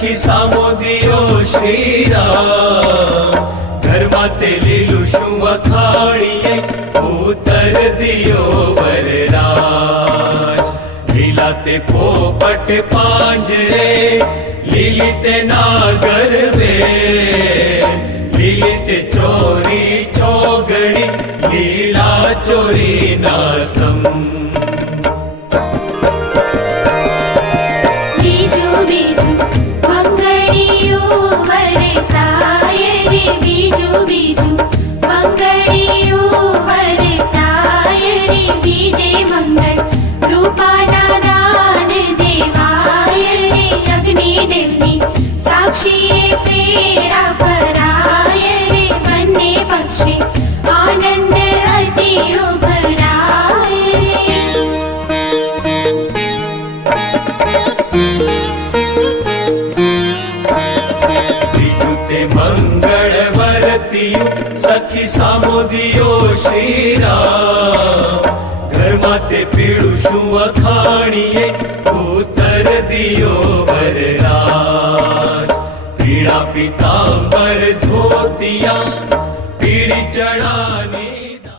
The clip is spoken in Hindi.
सखी सामो दियो श्री राम। घर माते लीलू शू वखाणीए उतर दियो वरराज। लीला ते पोपट पांजरे लीली ते नागर वे। लीली ते चोरी चौगड़ी लीला चोरी नास्तम। मंगल वरतियु सखी सामो दियो श्री राम। घर माते पीड़ू शू वखाणीए उतर दियो वरराज। पीड़ा पीतांबर धोतिया पीड़ी चढ़ानी